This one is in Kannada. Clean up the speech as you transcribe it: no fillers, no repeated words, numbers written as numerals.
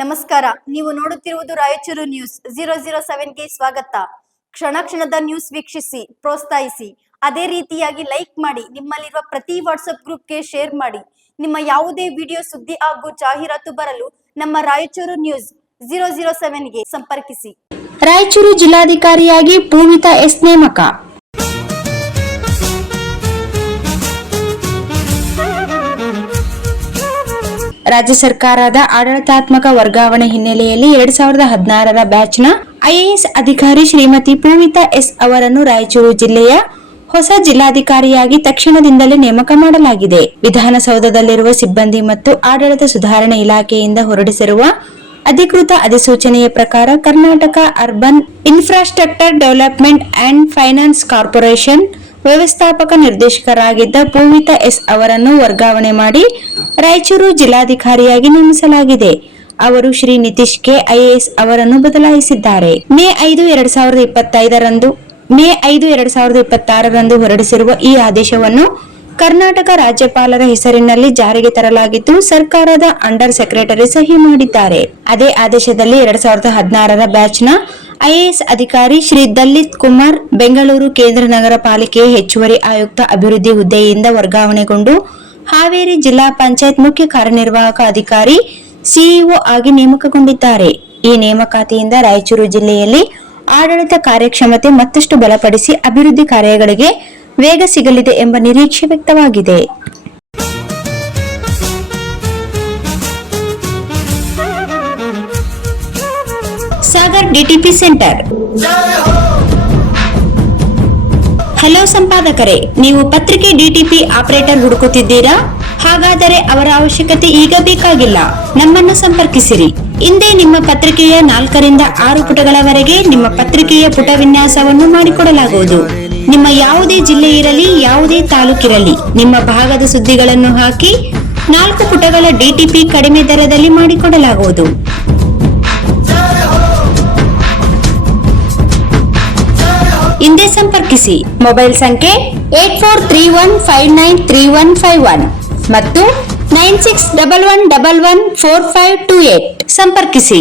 ನಮಸ್ಕಾರ. ನೀವು ನೋಡುತ್ತಿರುವುದು ರಾಯಚೂರು ನ್ಯೂಸ್ 007ಗೆ ಸ್ವಾಗತ. ಕ್ಷಣ ಕ್ಷಣದ ನ್ಯೂಸ್ ವೀಕ್ಷಿಸಿ, ಪ್ರೋತ್ಸಾಹಿಸಿ. ಅದೇ ರೀತಿಯಾಗಿ ಲೈಕ್ ಮಾಡಿ, ನಿಮ್ಮಲ್ಲಿರುವ ಪ್ರತಿ ವಾಟ್ಸ್ಆಪ್ ಗ್ರೂಪ್ಗೆ ಶೇರ್ ಮಾಡಿ. ನಿಮ್ಮ ಯಾವುದೇ ವಿಡಿಯೋ, ಸುದ್ದಿ ಹಾಗೂ ಜಾಹೀರಾತು ಬರಲು ನಮ್ಮ ರಾಯಚೂರು ನ್ಯೂಸ್ 007ಗೆ ಸಂಪರ್ಕಿಸಿ. ರಾಯಚೂರು ಜಿಲ್ಲಾಧಿಕಾರಿಯಾಗಿ ಪೂವಿತಾ ಎಸ್ ನೇಮಕ. ರಾಜ್ಯ ಸರ್ಕಾರದ ಆಡಳಿತಾತ್ಮಕ ವರ್ಗಾವಣೆ ಹಿನ್ನೆಲೆಯಲ್ಲಿ 2016ರ ಬ್ಯಾಚ್ನ ಐಎಎಸ್ ಅಧಿಕಾರಿ ಶ್ರೀಮತಿ ಪೂವಿತಾ ಎಸ್ ಅವರನ್ನು ರಾಯಚೂರು ಜಿಲ್ಲೆಯ ಹೊಸ ಜಿಲ್ಲಾಧಿಕಾರಿಯಾಗಿ ತಕ್ಷಣದಿಂದಲೇ ನೇಮಕ ಮಾಡಲಾಗಿದೆ. ವಿಧಾನಸೌಧದಲ್ಲಿರುವ ಸಿಬ್ಬಂದಿ ಮತ್ತು ಆಡಳಿತ ಸುಧಾರಣೆ ಇಲಾಖೆಯಿಂದ ಹೊರಡಿಸಿರುವ ಅಧಿಕೃತ ಅಧಿಸೂಚನೆಯ ಪ್ರಕಾರ Karnataka urban infrastructure development and finance corporation ವ್ಯವಸ್ಥಾಪಕ ನಿರ್ದೇಶಕರಾಗಿದ್ದ ಪೂವಿತಾ ಎಸ್ ಅವರನ್ನು ವರ್ಗಾವಣೆ ಮಾಡಿ ರಾಯಚೂರು ಜಿಲ್ಲಾಧಿಕಾರಿಯಾಗಿ ನೇಮಿಸಲಾಗಿದೆ. ಅವರು ಶ್ರೀ ನಿತೀಶ್ ಕೆ ಐಎಎಸ್ ಅವರನ್ನು ಬದಲಾಯಿಸಿದ್ದಾರೆ. ಮೇ 5, 2026ರಂದು ಹೊರಡಿಸಿರುವ ಈ ಆದೇಶವನ್ನು ಕರ್ನಾಟಕ ರಾಜ್ಯಪಾಲರ ಹೆಸರಿನಲ್ಲಿ ಜಾರಿಗೆ ತರಲಾಗಿದ್ದು, ಸರ್ಕಾರದ ಅಂಡರ್ ಸೆಕ್ರೆಟರಿ ಸಹಿ ಮಾಡಿದ್ದಾರೆ. ಅದೇ ಆದೇಶದಲ್ಲಿ 2016ರ ಬ್ಯಾಚ್ನ ಐಎಎಸ್ ಅಧಿಕಾರಿ ಶ್ರೀ ದಲಿತ್ ಕುಮಾರ್ ಬೆಂಗಳೂರು ಕೇಂದ್ರ ನಗರ ಪಾಲಿಕೆಯ ಹೆಚ್ಚುವರಿ ಆಯುಕ್ತ ಅಭಿವೃದ್ಧಿ ಹುದ್ದೆಯಿಂದ ವರ್ಗಾವಣೆಗೊಂಡು ಹಾವೇರಿ ಜಿಲ್ಲಾ ಪಂಚಾಯತ್ ಮುಖ್ಯ ಕಾರ್ಯನಿರ್ವಾಹಕ ಅಧಿಕಾರಿ ಸಿಇಒ ಆಗಿ ನೇಮಕಗೊಂಡಿದ್ದಾರೆ. ಈ ನೇಮಕಾತಿಯಿಂದ ರಾಯಚೂರು ಜಿಲ್ಲೆಯಲ್ಲಿ ಆಡಳಿತ ಕಾರ್ಯಕ್ಷಮತೆ ಮತ್ತಷ್ಟು ಬಲಪಡಿಸಿ ಅಭಿವೃದ್ಧಿ ಕಾರ್ಯಗಳಿಗೆ ವೇಗ ಸಿಗಲಿದೆ ಎಂಬ ನಿರೀಕ್ಷೆ ವ್ಯಕ್ತವಾಗಿದೆ. Sagar DTP centre. ಹಲೋ ಸಂಪಾದಕರೇ, ನೀವು ಪತ್ರಿಕೆ ಡಿಟಿಪಿ ಆಪರೇಟರ್ ಹುಡುಕುತ್ತಿದ್ದೀರಾ? ಹಾಗಾದರೆ ಅವರ ಅವಶ್ಯಕತೆ ಈಗ ಬೇಕಾಗಿಲ್ಲ. ನಮ್ಮನ್ನು ಸಂಪರ್ಕಿಸಿರಿ. ಇಂದೇ ನಿಮ್ಮ ಪತ್ರಿಕೆಯ 4ರಿಂದ 6 ಪುಟಗಳವರೆಗೆ ನಿಮ್ಮ ಪತ್ರಿಕೆಯ ಪುಟ ವಿನ್ಯಾಸವನ್ನು ಮಾಡಿಕೊಡಲಾಗುವುದು. ನಿಮ್ಮ ಯಾವುದೇ ಜಿಲ್ಲೆ ಇರಲಿ, ಯಾವುದೇ ತಾಲೂಕಿರಲಿ, ನಿಮ್ಮ ಭಾಗದ ಸುದ್ದಿಗಳನ್ನು ಹಾಕಿ 4 ಪುಟಗಳ ಡಿಟಿಪಿ ಕಡಿಮೆ ದರದಲ್ಲಿ ಮಾಡಿಕೊಡಲಾಗುವುದು. ಹಿಂದೆ ಸಂಪರ್ಕಿಸಿ. ಮೊಬೈಲ್ ಸಂಖ್ಯೆ 8431593151 ಮತ್ತು 9611114528 ಸಂಪರ್ಕಿಸಿ.